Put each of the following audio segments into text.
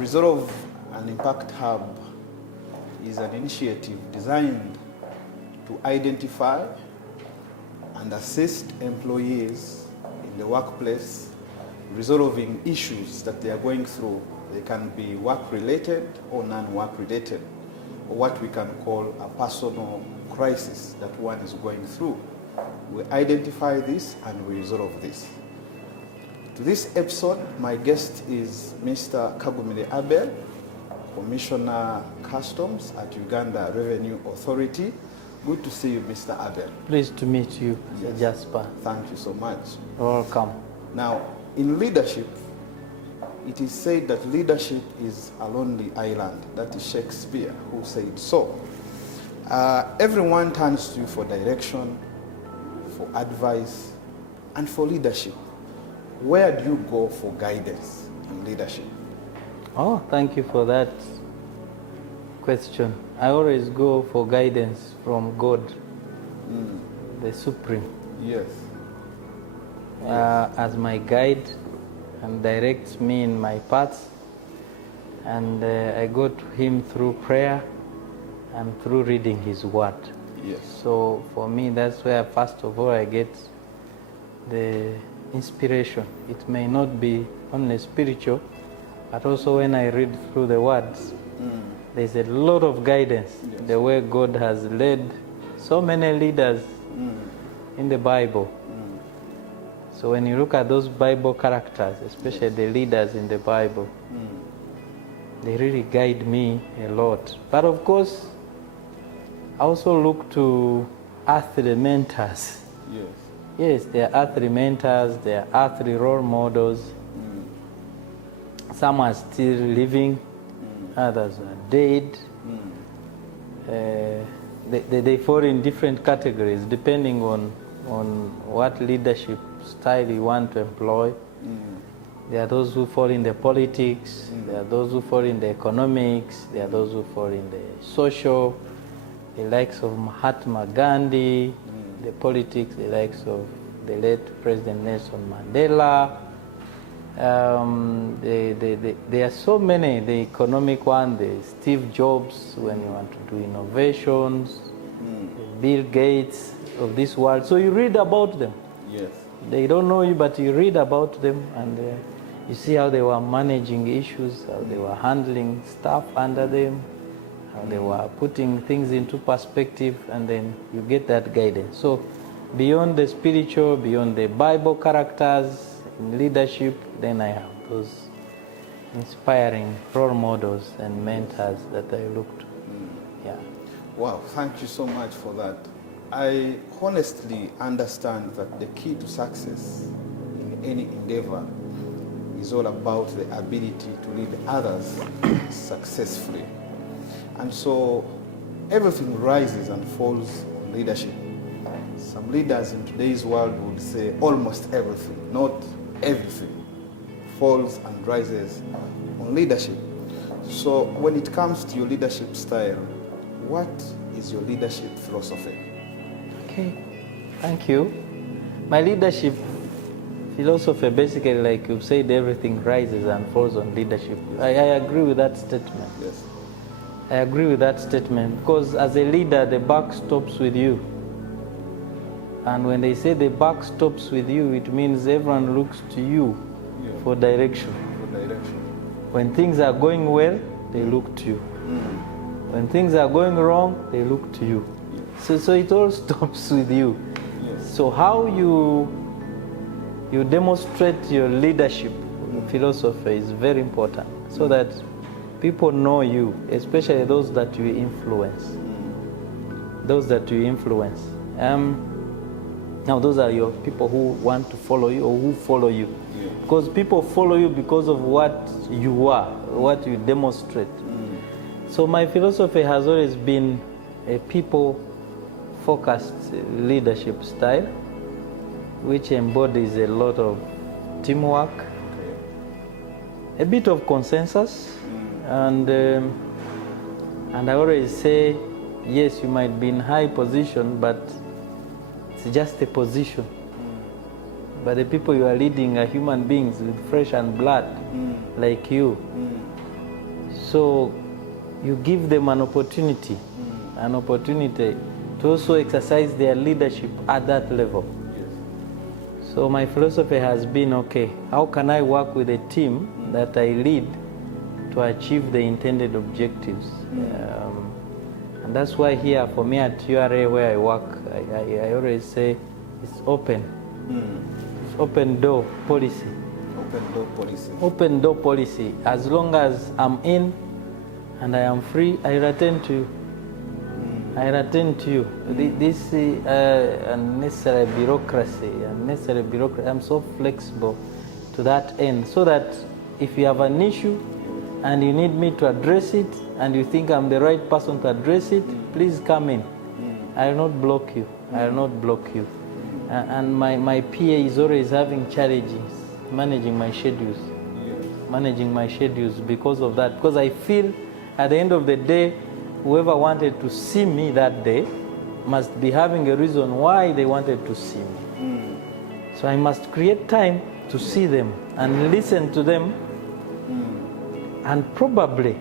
Resolve an Impact Hub is an initiative designed to identify and assist employees in the workplace resolving issues that they are going through. They can be work-related or non-work-related, or what we can call a personal crisis that one is going through. We identify this and we resolve this. To this episode, my guest is Mr. Kagumire Abel, Commissioner Customs at Uganda Revenue Authority. Good to see you, Mr. Abel. Pleased to meet you, Yes. Jasper. Thank you so much. Welcome. Now, in leadership, it is said that leadership is a lonely island. That is Shakespeare who said so. Everyone turns to you for direction, for advice, and for leadership. Where do you go for guidance in leadership? Oh, thank you for that question. I always go for guidance from God, the Supreme, Yes. as my guide and directs me in my paths. And I go to Him through prayer and through reading His Word. Yes. So for me, that's where first of all I get the inspiration. It may not be only spiritual, but also when I read through the words, there's a lot of guidance. Yes. The way God has led so many leaders in the Bible. So when you look at those Bible characters, especially the leaders in the Bible, they really guide me a lot. But of course, I also look to earthly mentors. Yes. Yes, they are earthly mentors, they are earthly role models. Some are still living, others are dead. They fall in different categories depending on what leadership style you want to employ. There are those who fall in the politics, there are those who fall in the economics, there are those who fall in the social, the likes of Mahatma Gandhi, the politics, the likes of the late President Nelson Mandela. There are so many, the economic one, the Steve Jobs when you want to do innovations, the Bill Gates of this world. So you read about them. Yes. They don't know you, but you read about them and you see how they were managing issues, how they were handling stuff under them, how they were putting things into perspective, and then you get that guidance. So beyond the spiritual, beyond the Bible characters in leadership, then I have those inspiring role models and mentors that I look to. Yeah. Wow, thank you so much for that. I honestly understand that the key to success in any endeavor is all about the ability to lead others successfully. And so everything rises and falls on leadership. Some leaders in today's world would say almost everything, not everything, falls and rises on leadership. So when it comes to your leadership style, what is your leadership philosophy? Okay, thank you. My leadership philosophy, basically, like you said, everything rises and falls on leadership. I agree with that statement. Yes. I agree with that statement because as a leader, the buck stops with you. And when they say the buck stops with you, it means everyone looks to you for direction. For direction. When things are going well, they look to you. When things are going wrong, they look to you. So it all stops with you. Yes. So how you demonstrate your leadership philosophy is very important, so that people know you, especially those that you influence. Those that you influence. Now those are your people who want to follow you or who follow you. Because people follow you because of what you are, what you demonstrate. So my philosophy has always been a people-focused leadership style, which embodies a lot of teamwork, a bit of consensus, and I always say, yes, you might be in high position, but it's just a position. But the people you are leading are human beings with flesh and blood, like you. So you give them an opportunity to also exercise their leadership at that level. Yes. So my philosophy has been, okay, how can I work with a team that I lead to achieve the intended objectives? And that's why here for me at URA where I work, I always say it's open. It's open door policy. Open door policy. Open door policy. As long as I'm in and I am free, I will attend to you. I will attend to you. This unnecessary bureaucracy, I'm so flexible to that end, so that if you have an issue and you need me to address it and you think I'm the right person to address it, please come in. I will not block you. I will not block you. And my PA is always having challenges managing my schedules. Managing my schedules because of that. Because I feel at the end of the day, whoever wanted to see me that day must be having a reason why they wanted to see me. So I must create time to see them and listen to them. And probably,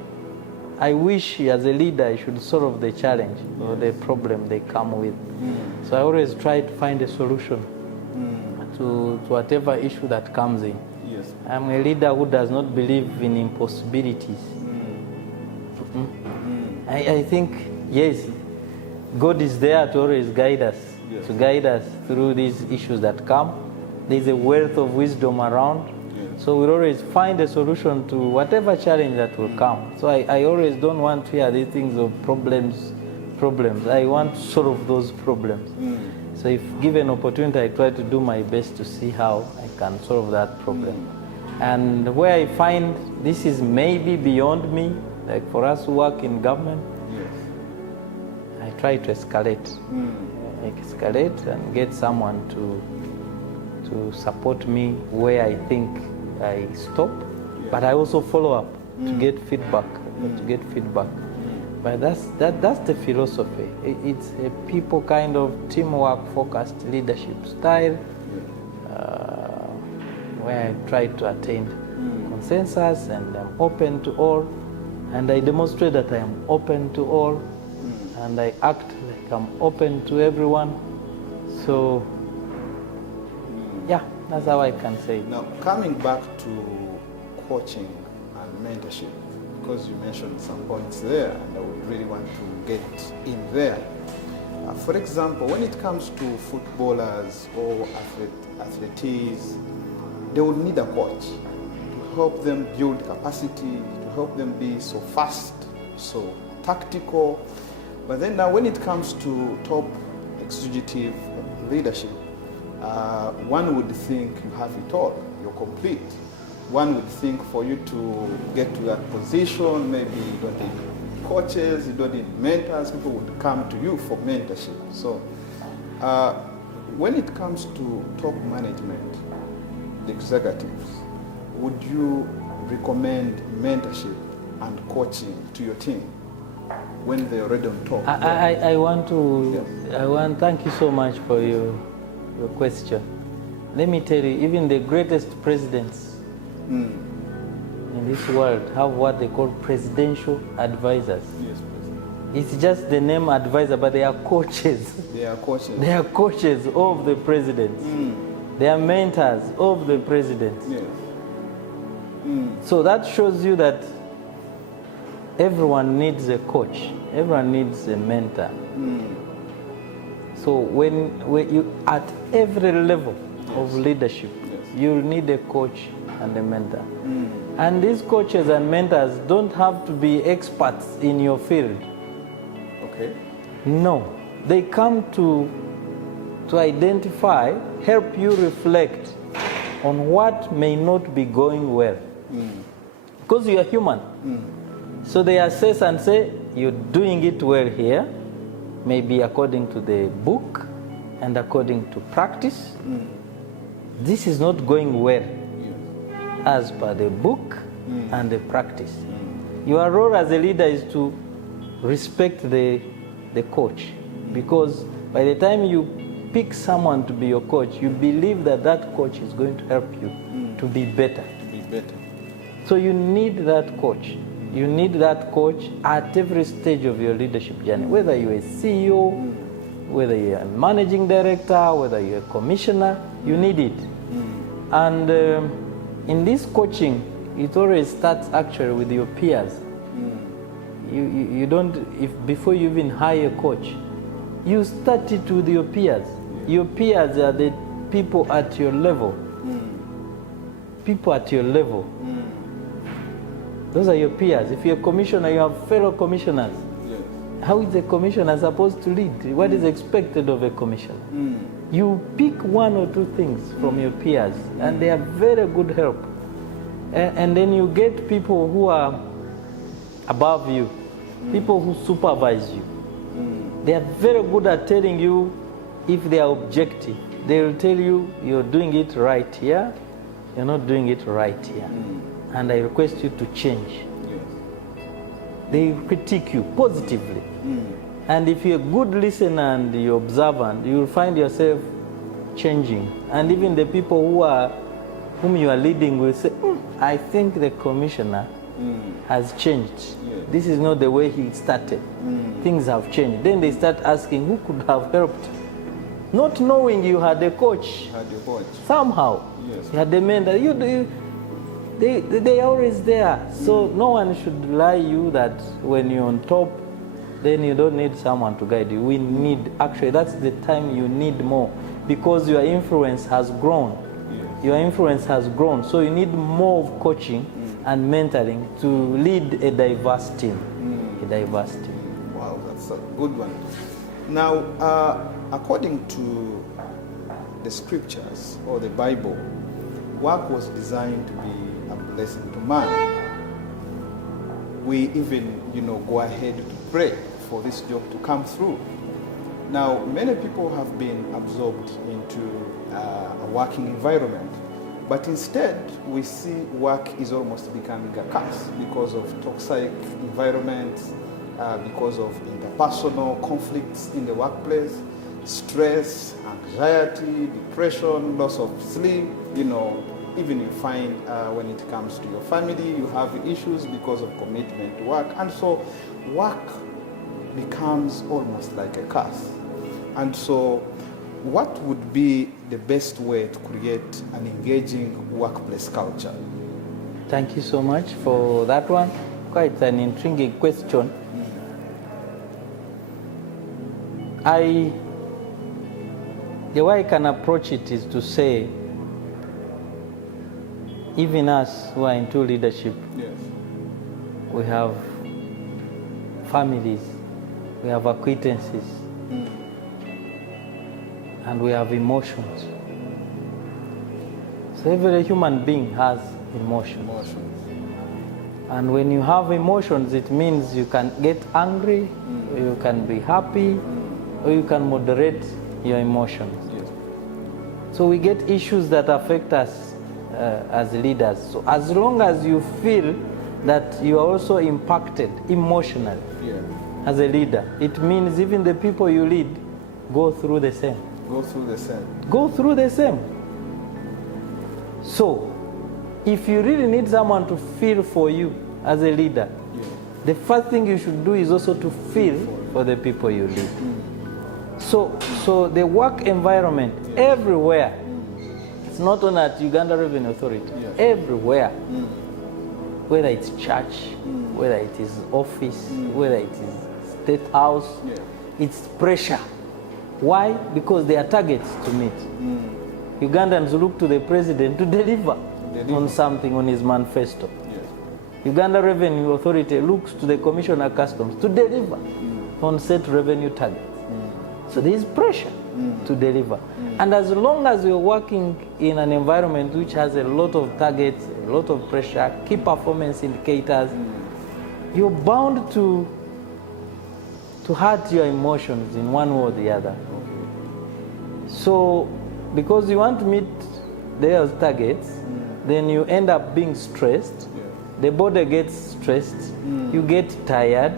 I wish as a leader I should solve the challenge or the problem they come with. So I always try to find a solution to whatever issue that comes in. Yes. I'm a leader who does not believe in impossibilities. I think, yes, God is there to always guide us, to guide us through these issues that come. There's a wealth of wisdom around. So we'll always find a solution to whatever challenge that will come. So I always don't want to hear these things of problems. I want to solve those problems. So if given opportunity, I try to do my best to see how I can solve that problem. And where I find this is maybe beyond me, like for us who work in government, I try to escalate. Escalate and get someone to support me where I think I stop, but I also follow up to get feedback. But that's the philosophy. It's a people kind of teamwork focused leadership style, where I try to attain consensus and I'm open to all, and I demonstrate that I am open to all, and I act like I'm open to everyone. So yeah, that's how I can say it. Now, coming back to coaching and mentorship, because you mentioned some points there, and I would really want to get in there. For example, when it comes to footballers or athletes, they would need a coach to help them build capacity, to help them be so fast, so tactical. But then now when it comes to top executive leadership, one would think you have it all, you're complete. One would think for you to get to that position, maybe you don't need coaches, you don't need mentors, people would come to you for mentorship. So when it comes to top management, the executives, would you recommend mentorship and coaching to your team when they're already on top? Thank you so much for your question. Let me tell you, even the greatest presidents in this world have what they call presidential advisors. Yes, President. It's just the name advisor, but they are coaches. They are coaches. They are coaches of the presidents. They are mentors of the presidents. Yes. So that shows you that everyone needs a coach. Everyone needs a mentor. So when you at every level of leadership, you need a coach and a mentor. And these coaches and mentors don't have to be experts in your field. Okay. No, they come to identify, help you reflect on what may not be going well. Because you are human. So they assess and say, you're doing it well here, maybe according to the book and according to practice. This is not going well as per the book and the practice. Your role as a leader is to respect the coach, because by the time you pick someone to be your coach, you believe that that coach is going to help you to be better. To be better. So you need that coach. You need that coach at every stage of your leadership journey, whether you're a CEO, whether you're a managing director, whether you're a commissioner, you need it. And in this coaching, it always starts actually with your peers. You don't, if before you even hire a coach, you start it with your peers. Your peers are the people at your level. People at your level. Those are your peers. If you're a commissioner, you have fellow commissioners. Yes. How is a commissioner supposed to lead? What is expected of a commissioner? You pick one or two things from your peers, and they are very good help. And then you get people who are above you, people who supervise you. They are very good at telling you if they are objective. They will tell you, you're doing it right here, you're not doing it right here. And I request you to change. Yes. They critique you positively. And if you're a good listener and you're observant, you'll find yourself changing. And even the people whom you are leading will say, I think the commissioner has changed. Yes. This is not the way he started. Things have changed. Then they start asking, who could have helped? Not knowing you had a coach. Somehow. Yes. You had a mentor. They are always there. So no one should lie you that when you're on top, then you don't need someone to guide you. We need, actually, that's the time you need more, because your influence has grown. Yes. Your influence has grown. So you need more of coaching and mentoring to lead a diverse team. A diverse team. Wow, that's a good one. Now, according to the scriptures or the Bible, work was designed to be a blessing to man. We even, go ahead to pray for this job to come through. Now, many people have been absorbed into a working environment, but instead we see work is almost becoming a curse because of toxic environments, because of interpersonal conflicts in the workplace, stress, anxiety, depression, loss of sleep, even you find when it comes to your family, you have issues because of commitment to work. And so work becomes almost like a curse. And so what would be the best way to create an engaging workplace culture? Thank you so much for that one. Quite an intriguing question. The way I can approach it is to say, even us who are into leadership, yes, we have families, we have acquaintances, and we have emotions. So every human being has emotions. And when you have emotions, it means you can get angry, or you can be happy, or you can moderate your emotions. Yes. So we get issues that affect us as leaders. So as long as you feel that you are also impacted emotionally, yeah, as a leader, it means even the people you lead go through the same. Go through the same. So if you really need someone to feel for you as a leader, yeah, the first thing you should do is also to feel for the people you lead. So the work environment, yeah, everywhere, it's not only at Uganda Revenue Authority, yeah, everywhere, whether it's church, whether it is office, whether it is state house, yeah, it's pressure. Why? Because there are targets to meet. Ugandans look to the president to deliver on something on his manifesto. Yes. Uganda Revenue Authority looks to the Commissioner Customs to deliver on set revenue targets. So there is pressure to deliver. And as long as you're working in an environment which has a lot of targets, a lot of pressure, key performance indicators, you're bound to hurt your emotions in one way or the other. So because you want to meet those targets, then you end up being stressed. Yeah. The body gets stressed. You get tired.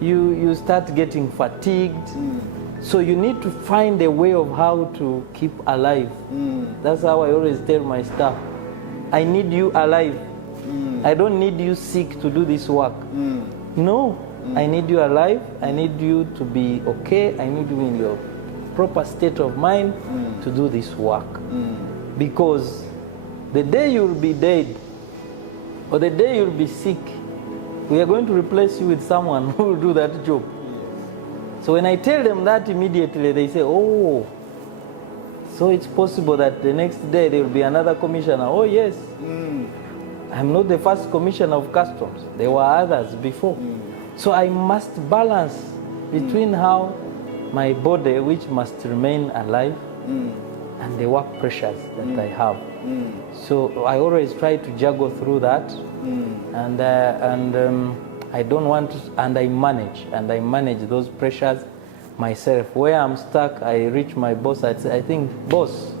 You start getting fatigued. So you need to find a way of how to keep alive. That's how I always tell my staff, I need you alive. I don't need you sick to do this work. No, I need you alive. I need you to be okay. I need you in your proper state of mind to do this work. Because the day you'll be dead or the day you'll be sick, we are going to replace you with someone who will do that job. So when I tell them that, immediately they say, oh, so it's possible that the next day there will be another commissioner. Oh yes, I'm not the first commissioner of customs. There were others before. So I must balance between how my body, which must remain alive, and the work pressures that I have. So I always try to juggle through that, and I don't want to, and I manage those pressures myself. Where I'm stuck, I reach my boss. I say, I think, boss,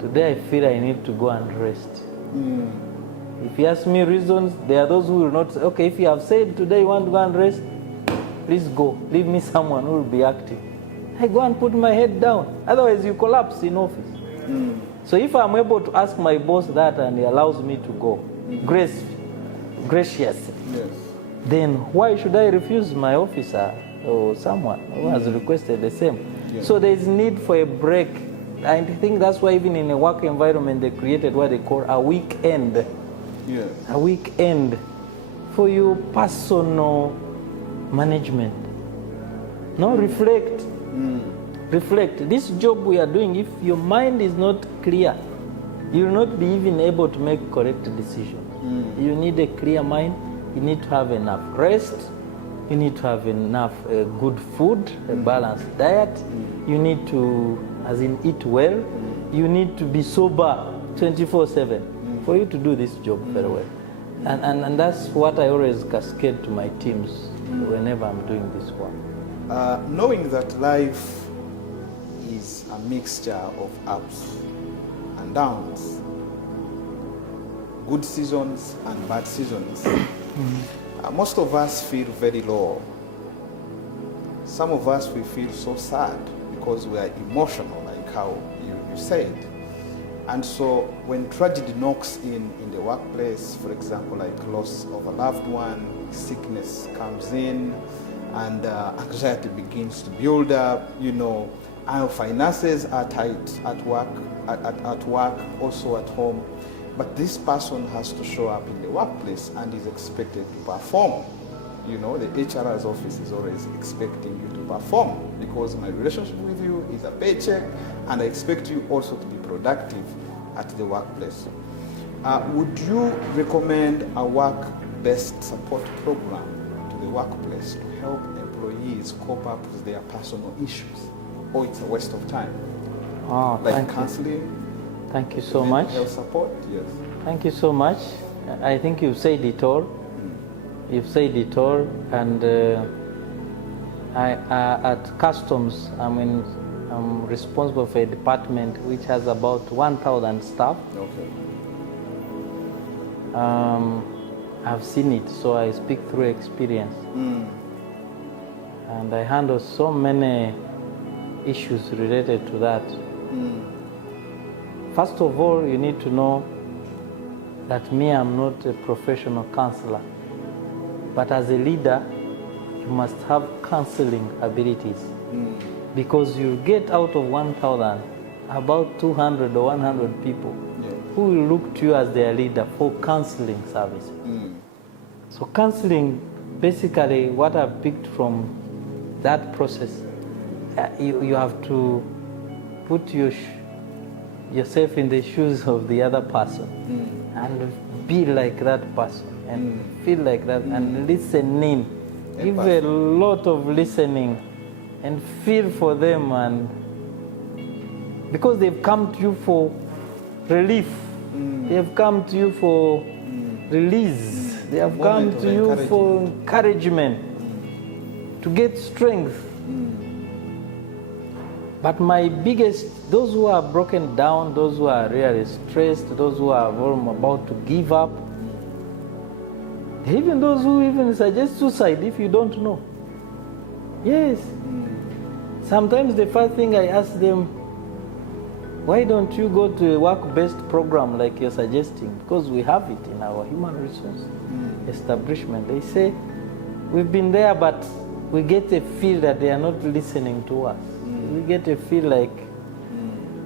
today I feel I need to go and rest. If you ask me reasons, there are those who will not say, okay, if you have said today you want to go and rest, please go. Leave me someone who will be active. I go and put my head down. Otherwise, you collapse in office. So if I'm able to ask my boss that and he allows me to go, graciously, then why should I refuse my officer or someone who has requested the same? So there is need for a break. I think that's why even in a work environment they created what they call a weekend. A weekend for your personal management. No, reflect. Reflect. This job we are doing, if your mind is not clear, you will not be even able to make correct decisions. You need a clear mind. You need to have enough rest. You need to have enough good food, a balanced diet. You need to, as in, eat well. You need to be sober 24/7 for you to do this job very well. And that's what I always cascade to my teams whenever I'm doing this work. Knowing that life is a mixture of ups and downs, good seasons and bad seasons, most of us feel very low. Some of us, we feel so sad because we are emotional, like how you said. And so when tragedy knocks in the workplace, for example, like loss of a loved one, sickness comes in, and anxiety begins to build up, our finances are tight at work, also at home. But this person has to show up in the workplace and is expected to perform. The HR's office is always expecting you to perform because my relationship with you is a paycheck, and I expect you also to be productive at the workplace. Would you recommend a work-based support program to the workplace to help employees cope up with their personal issues? Or it's a waste of time? Like counseling? Thank you so much. Health support? Yes. Thank you so much. I think you've said it all. You've said it all. And at Customs, I'm responsible for a department which has about 1,000 staff. Okay. I've seen it, so I speak through experience. And I handle so many issues related to that. First of all, you need to know that I'm not a professional counselor. But as a leader, you must have counseling abilities. Because you get out of 1,000, about 200 or 100 people who will look to you as their leader for counseling services. So counseling, basically what I've picked from that process, you have to put yourself in the shoes of the other person and be like that person and feel like that and listening. Give a lot of listening and feel for them, and because they've come to you for relief, they have come to you for release, they have come to you for encouragement, to get strength. But my biggest, those who are broken down, those who are really stressed, those who are about to give up, even those who even suggest suicide if you don't know. Yes. Sometimes the first thing I ask them, Why don't you go to a work-based program like you're suggesting? Because we have it in our human resource establishment. They say, we've been there, but we get a feel that they are not listening to us. We get a feel like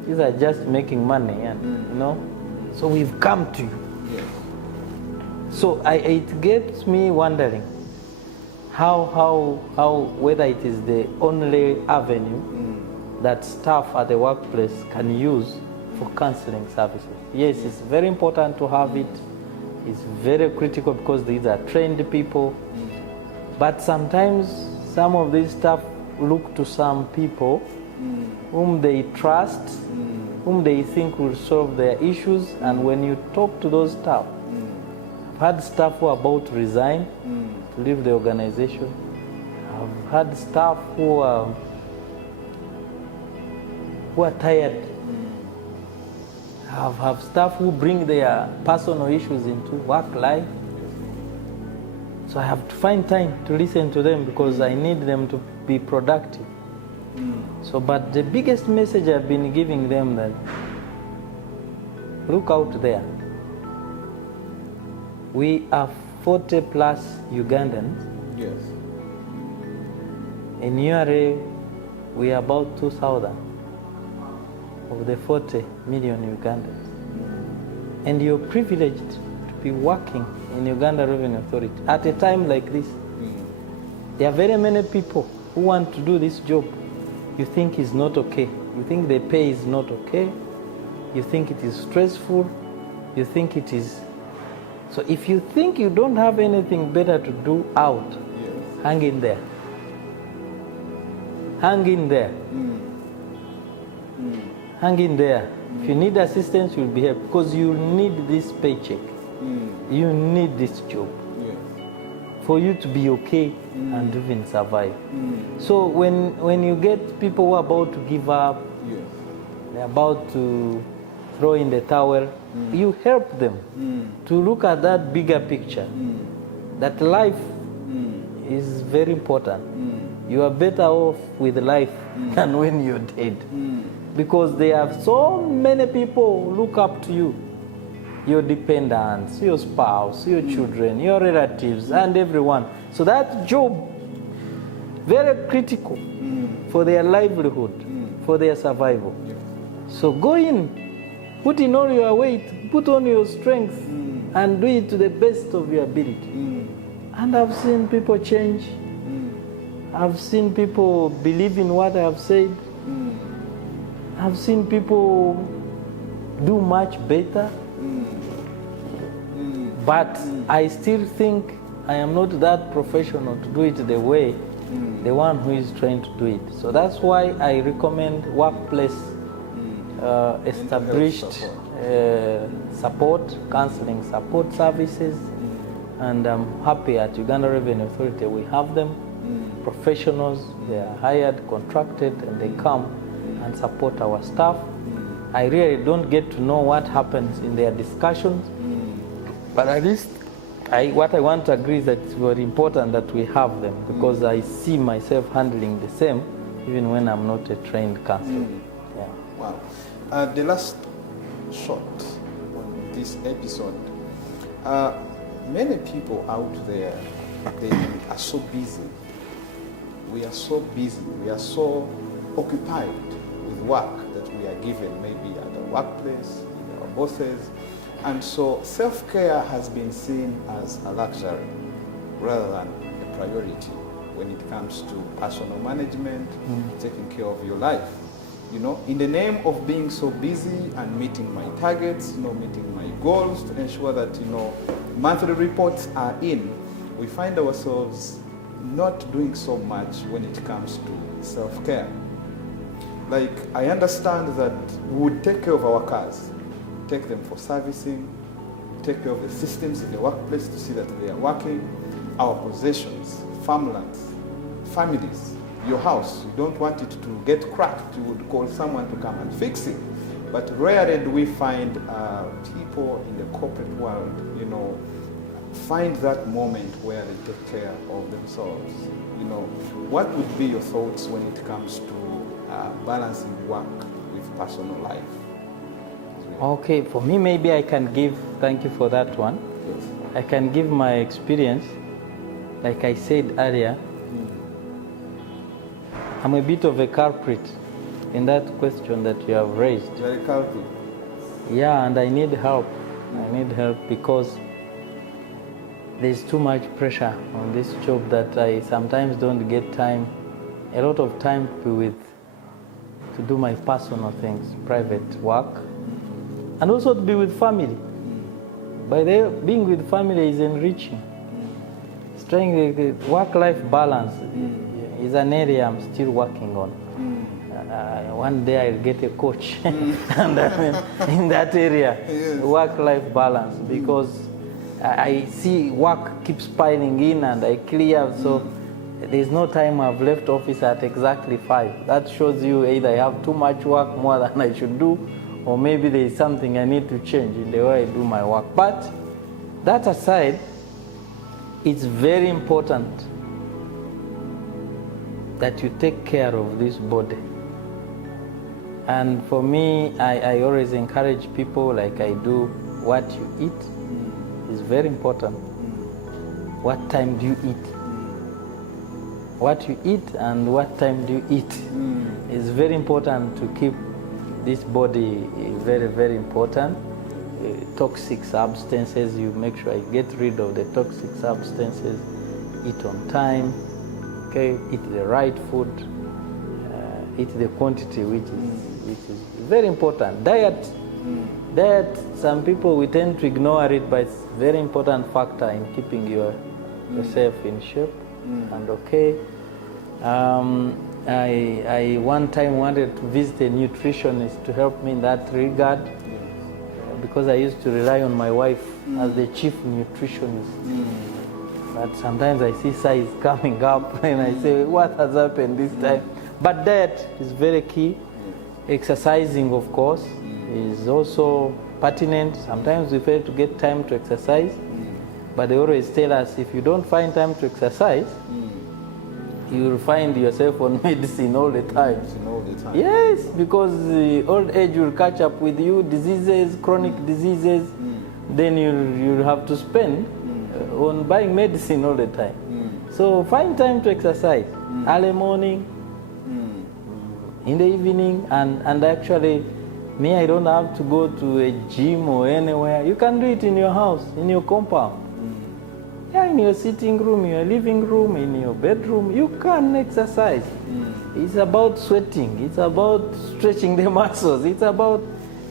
these are just making money, and you know. So we've come to you. Yes. So it gets me wondering how whether it is the only avenue that staff at the workplace can use for counseling services. Yes, it's very important to have it. It's very critical because these are trained people. But sometimes some of these staff look to some people whom they trust, whom they think will solve their issues. And when you talk to those staff, I've had staff who are about to resign to leave the organization. I've had staff who are tired. Have staff who bring their personal issues into work life. So I have to find time to listen to them because I need them to be productive. So, but the biggest message I've been giving them that look out there. We are 40 plus Ugandans. Yes. In URA, we are about 2,000 of the 40 million Ugandans. And you're privileged to be working in Uganda Revenue Authority at a time like this. There are very many people who want to do this job. You think it's not okay. You think the pay is not okay. You think it is stressful. You think it is. So if you think you don't have anything better to do out, Yes. hang in there. Hang in there. Hang in there. If you need assistance, you'll be here because you need this paycheck. You need this job Yes. for you to be okay and even survive. So when you get people who are about to give up, Yes. they're about to throw in the towel, you help them to look at that bigger picture, that life is very important. You are better off with life than when you're dead. Because there are so many people who look up to you. Your dependents, your spouse, your children, your relatives, and everyone. So that job, very critical for their livelihood, for their survival. Yes. So go in, put in all your weight, put on your strength, and do it to the best of your ability. And I've seen people change. I've seen people believe in what I've said. I've seen people do much better. But I still think I am not that professional to do it the way the one who is trying to do it. So that's why I recommend workplace established support, counseling support services. And I'm happy at Uganda Revenue Authority we have them. Professionals, they are hired, contracted, and they come and support our staff. I really don't get to know what happens in their discussions. But at least what I want to agree is that it's very important that we have them because I see myself handling the same even when I'm not a trained counselor. Yeah. Wow. The last shot on this episode, many people out there, they are so busy. We are so busy. We are so occupied with work that we are given maybe at the workplace, with our bosses. And so self-care has been seen as a luxury rather than a priority when it comes to personal management, taking care of your life. You know, in the name of being so busy and meeting my targets, meeting my goals to ensure that, monthly reports are in, we find ourselves not doing so much when it comes to self-care. Like, I understand that we would take care of our cars, take them for servicing, take care of the systems in the workplace to see that they are working, our possessions, farmlands, families, your house. You don't want it to get cracked, you would call someone to come and fix it. But rarely do we find people in the corporate world, find that moment where they take care of themselves. What would be your thoughts when it comes to balancing work with personal life? Okay, for me, maybe I can give, thank you for that one. Yes. I can give my experience. Like I said earlier, I'm a bit of a culprit in that question that you have raised. Very culprit. Yeah, and I need help. I need help because there's too much pressure on this job that I sometimes don't get time, a lot of time to do my personal things, private work, and also to be with family. By the being with family is enriching. Trying the work-life balance is an area I'm still working on. One day I'll get a coach and in that area, Yes. work-life balance, because I see work keeps piling in and I clear, so there's no time. I've left office at exactly 5. That shows you either I have too much work, more than I should do, or maybe there's something I need to change in the way I do my work. But that aside, it's very important that you take care of this body. And for me, I always encourage people, like I do, what you eat is very important. What time do you eat? What you eat and what time do you eat is very important to keep this body very, very important. Toxic substances, you make sure you get rid of the toxic substances, eat on time, okay, eat the right food, eat the quantity, which is very important. Diet, some people, we tend to ignore it, but it's a very important factor in keeping yourself in shape and okay. I one time wanted to visit a nutritionist to help me in that regard, because I used to rely on my wife as the chief nutritionist. But sometimes I see size coming up and I say, what has happened this time? But diet is very key. Exercising, of course, is also pertinent. Sometimes we fail to get time to exercise, but they always tell us if you don't find time to exercise, you will find yourself on medicine all the time. Yes, because old age will catch up with you, diseases, chronic diseases, then you'll have to spend on buying medicine all the time. So find time to exercise, early morning, in the evening, and actually, me, I don't have to go to a gym or anywhere. You can do it in your house, in your compound. Yeah, in your sitting room, in your living room, in your bedroom, you can exercise. It's about sweating, it's about stretching the muscles,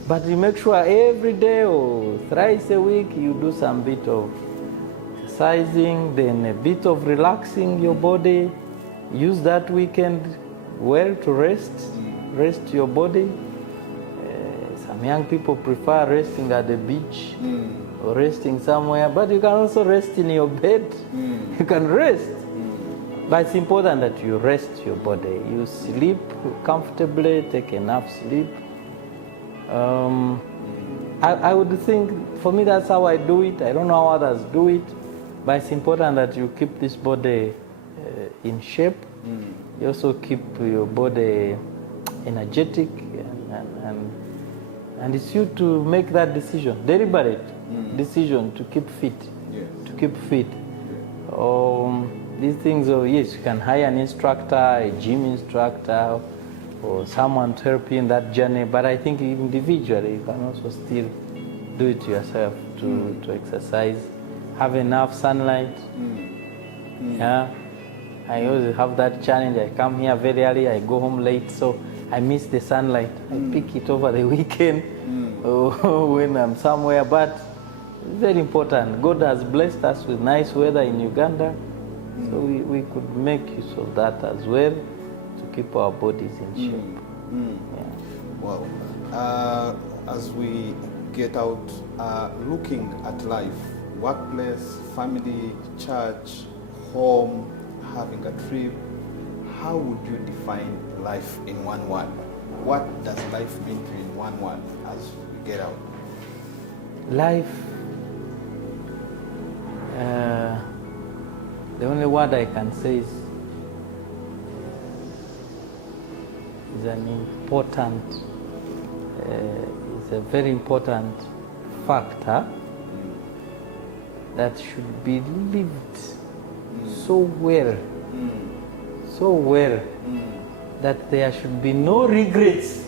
but you make sure every day or thrice a week you do some bit of exercising, then a bit of relaxing your body. Use that weekend well to rest your body. Some young people prefer resting at the beach or resting somewhere, but you can also rest in your bed. You can rest. But it's important that you rest your body. You sleep comfortably, take enough sleep. I would think, for me, that's how I do it. I don't know how others do it, but it's important that you keep this body in shape. You also keep your body energetic, and it's you to make that decision, deliberate decision to keep fit. To keep fit. These things, yes, you can hire an instructor, a gym instructor, or someone to help you in that journey, but I think individually you can also still do it yourself to exercise. Have enough sunlight. Yeah, I always have that challenge. I come here very early, I go home late, so I miss the sunlight. I pick it over the weekend when I'm somewhere, but it's very important. God has blessed us with nice weather in Uganda, so we could make use of that as well to keep our bodies in shape. Yeah. Well, as we get out looking at life, workplace, family, church, home, having a trip, how would you define life in one word? What does life mean to you in one word as we get out? Life, the only word I can say is an important, is is a very important factor that should be lived so well, that there should be no regrets,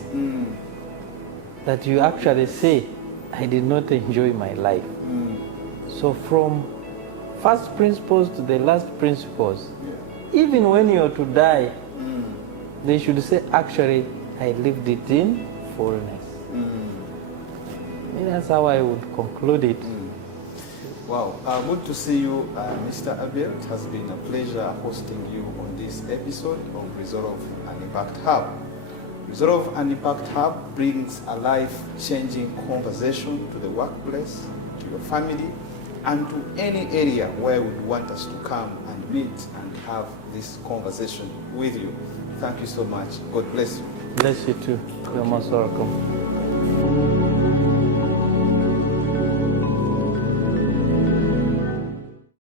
that you actually say, I did not enjoy my life. So from first principles to the last principles, even when you're to die, they should say, actually, I lived it in fullness. That's how I would conclude it. Wow, good to see you, Mr. Abel. It has been a pleasure hosting you on this episode of Resolve and Impact Hub. Resolve and Impact Hub brings a life-changing conversation to the workplace, to your family, and to any area where you would want us to come and meet and have this conversation with you. Thank you so much. God bless you. Bless you too. You're most welcome.